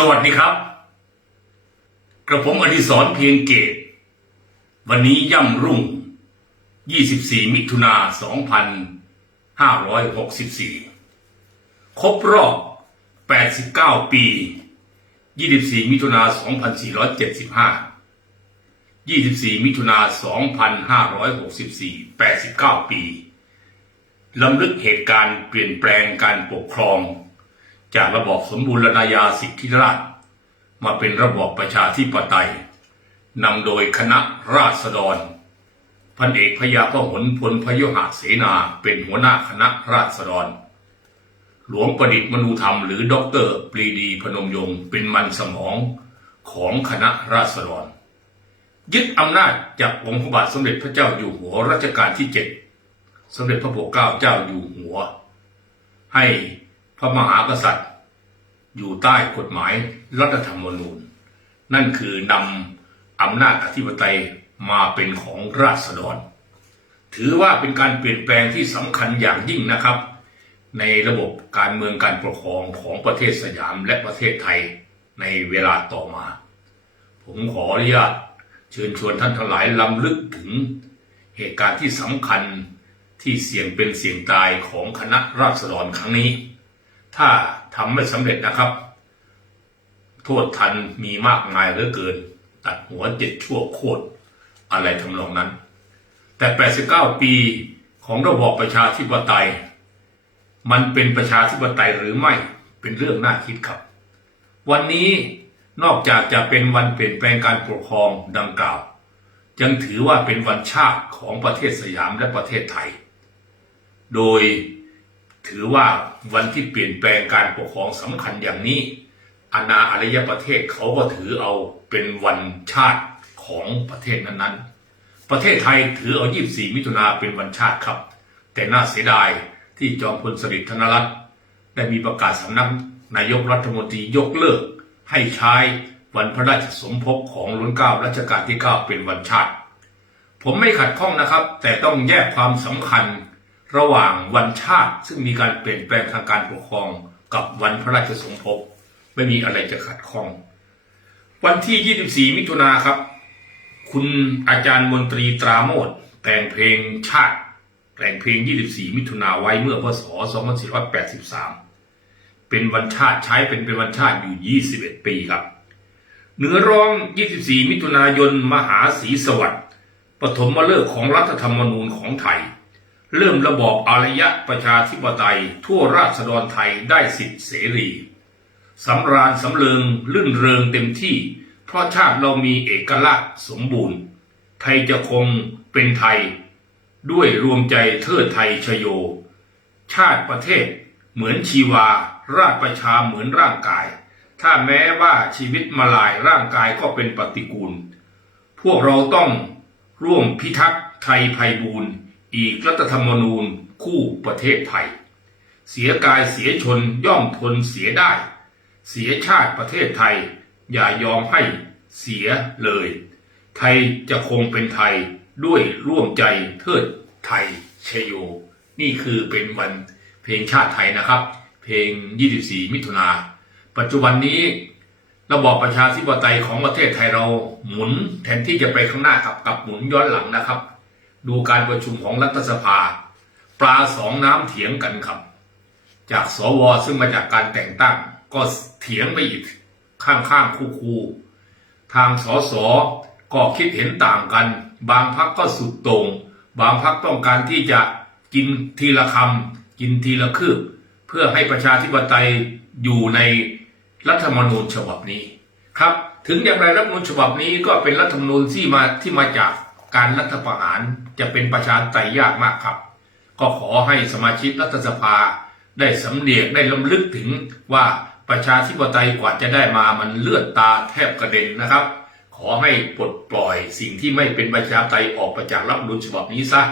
สวัสดีครับ กระผมอดิศรเพียงเกต วันนี้ย่ำรุ่ง 24 มิถุนา 2564 ครบรอบ 89 ปี 24 มิถุนา 2475 24 มิถุนา 2564 89 ปีลำลึกเหตุการณ์เปลี่ยนแปลงการปกครอง จากระบอบสมบูรณาญาสิทธิราช มาเป็นระบอบประชาธิปไตยนำโดยคณะราษฎรพันเอกพยาพหลพลพยุหเสนาเป็นหัวหน้าคณะราษฎร หลวงประดิษฐ์มนูธรรมหรือด็อกเตอร์ปรีดีพนมยงค์เป็นมันสมองของคณะราษฎร ยึดอำนาจจากองค์พระบาทสมเด็จพระเจ้าอยู่หัวรัชกาลที่เจ็ดสมเด็จพระปกเกล้าเจ้าอยู่หัว ให้ พระมหากษัตริย์ อยู่ใต้กฎหมายรัฐธรรมนูญ นั่นคือนำอำนาจอธิปไตยมาเป็นของราษฎร ถือว่าเป็นการเปลี่ยนแปลงที่สำคัญอย่างยิ่งนะครับ ในระบบการเมืองการปกครองของประเทศสยามและประเทศไทยในเวลาต่อมา ผมขออนุญาตเชิญชวนท่านทั้งหลายลำลึกถึงเหตุการณ์ที่สำคัญที่เสี่ยงเป็นเสี่ยงตายของคณะราษฎรครั้งนี้ ถ้าทำไม่สำเร็จนะครับ โทษทันมีมากมายเหลือเกิน ตัดหัวเจ็ดชั่วโคตรอะไรทำนองนั้น แต่ 89 ปีของระบอบประชาธิปไตย มันเป็นประชาธิปไตยหรือไม่เป็นเรื่องน่าคิดครับ วันนี้นอกจากจะเป็นวันเปลี่ยนแปลงการปกครองดังกล่าว ยังถือว่าเป็นวันชาติของประเทศสยามและประเทศไทย โดย ถือว่าวันที่เปลี่ยนแปลงการปกครองสำคัญอย่างนี้ อาณาอารยประเทศเขาก็ถือเอาเป็นวันชาติของประเทศนั้นๆ ประเทศไทยถือเอา 24 มิถุนาเป็นวันชาติครับ แต่น่าเสียดายที่จอมพลสฤษดิ์ธนรัตน์ได้มีประกาศสำนักนายกรัฐมนตรียกเลิก ให้ใช้วันพระราชสมภพของรุ่นเก้ารัชกาลที่ 9 เป็นวันชาติ ผมไม่ขัดข้องนะครับ แต่ต้องแยกความสำคัญ ระหว่างวันชาติซึ่งมีการเปลี่ยนแปลงทางการปกครอง กับวันพระราชสมภพไม่มีอะไรจะขัดข้อง วันที่ 24 มิถุนาครับ คุณอาจารย์มนตรีตราโมดแต่งเพลงชาติ แต่งเพลง 24 มิถุนาไว้เมื่อพศ 2483 เป็นวันชาติใช้เป็นเป็นวันชาติอยู่ 21 ปีครับเนื้อร้อง 24 มิถุนายน มหาศรีสวัสดิ์ปฐมฤกษ์ของรัฐธรรมนูญของไทย เริ่มระบอบอารยะประชาธิปไตยทั่วราษฎรไทยได้สิทธิเสรีสำราญสำเริงลื่นเริงเต็มที่ เพราะชาติเรามีเอกลักษณ์สมบูรณ์ ไทยจะคงเป็นไทย ด้วยรวมใจเทิดไทยชโย ชาติประเทศเหมือนชีวา ราชประชาเหมือนร่างกาย ถ้าแม้ว่าชีวิตมาลายร่างกายก็เป็นปฏิกูล พวกเราต้องร่วมพิทักษ์ไทยภัยบูรณ์ อีกรัฐธรรมนูญคู่ประเทศไทย เสียกายเสียชนย่อมทนเสียได้ เสียชาติประเทศไทย อย่ายอมให้เสียเลย ไทยจะคงเป็นไทยด้วยร่วมใจเทิดไทยชโย นี่คือเป็นวันเพลงชาติไทยนะครับ เพลง 24 มิถุนา ปัจจุบันนี้ระบอบประชาธิปไตยของประเทศไทยเราหมุนแทนที่จะไปข้างหน้ากับกับหมุนย้อนหลังนะครับ ดูการประชุมของรัฐสภา ปลาสองน้ำเถียงกันครับ จากสวซึ่งมาจากการแต่งตั้ง ก็เถียงไปอีกข้างๆคู่ๆทางสสก็คิดเห็นต่างกัน บางพักก็สุดต่งบางพักต้องการที่จะกินทีละคำกินทีละคืบ เพื่อให้ประชาธิปไตยอยู่ในรัฐธรรมนูญฉบับนี้ครับ ถึงอย่างไรรัฐธรรมนูญฉบับนี้ก็เป็นรัฐธรรมนูญที่มาที่มาจาก การรัฐประหารจะเป็นประชาธิปไตยยากมากครับ ก็ขอให้สมาชิกรัฐสภา ได้สำเนียกได้ล้ำลึกถึงว่าประชาธิปไตยกว่าจะได้มามันเลือดตาแทบกระเด็นนะครับ ขอให้ปลดปล่อยสิ่งที่ไม่เป็นประชาธิปไตยออกไปจากรัฐธรรมนูญฉบับนี้ซะ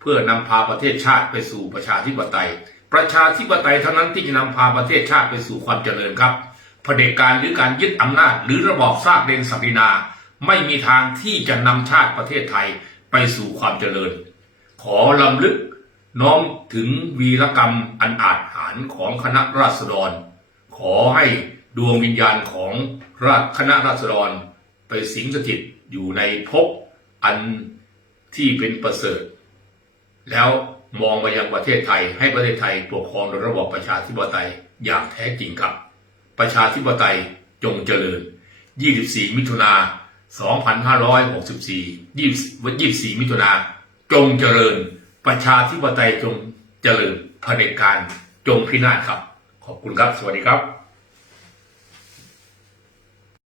เพื่อนำพาประเทศชาติไปสู่ประชาธิปไตย ประชาธิปไตยเท่านั้นที่จะนำพาประเทศชาติไปสู่ความเจริญครับเผด็จการหรือการยึดอำนาจหรือระบอบซากเดนศักดินา ไม่มีทางที่จะนำชาติประเทศไทยไปสู่ความเจริญ ขอลำลึกน้อมถึงวีรกรรมอันอาจหารของคณะราษฎร ขอให้ดวงวิญญาณของราชคณะราษฎร ไปสิงสถิตอยู่ในภพอันที่เป็นประเสริฐ แล้วมองมายังประเทศไทยให้ประเทศไทยปกครองโดยระบอบประชาธิปไตยอย่างแท้จริงครับ ประชาธิปไตยจงเจริญ 24 มิถุนา 2564 24 มิถุนาจงเจริญ ประชาธิปไตยจงเจริญเผด็จการจงพินาศครับ ขอบคุณครับ สวัสดีครับ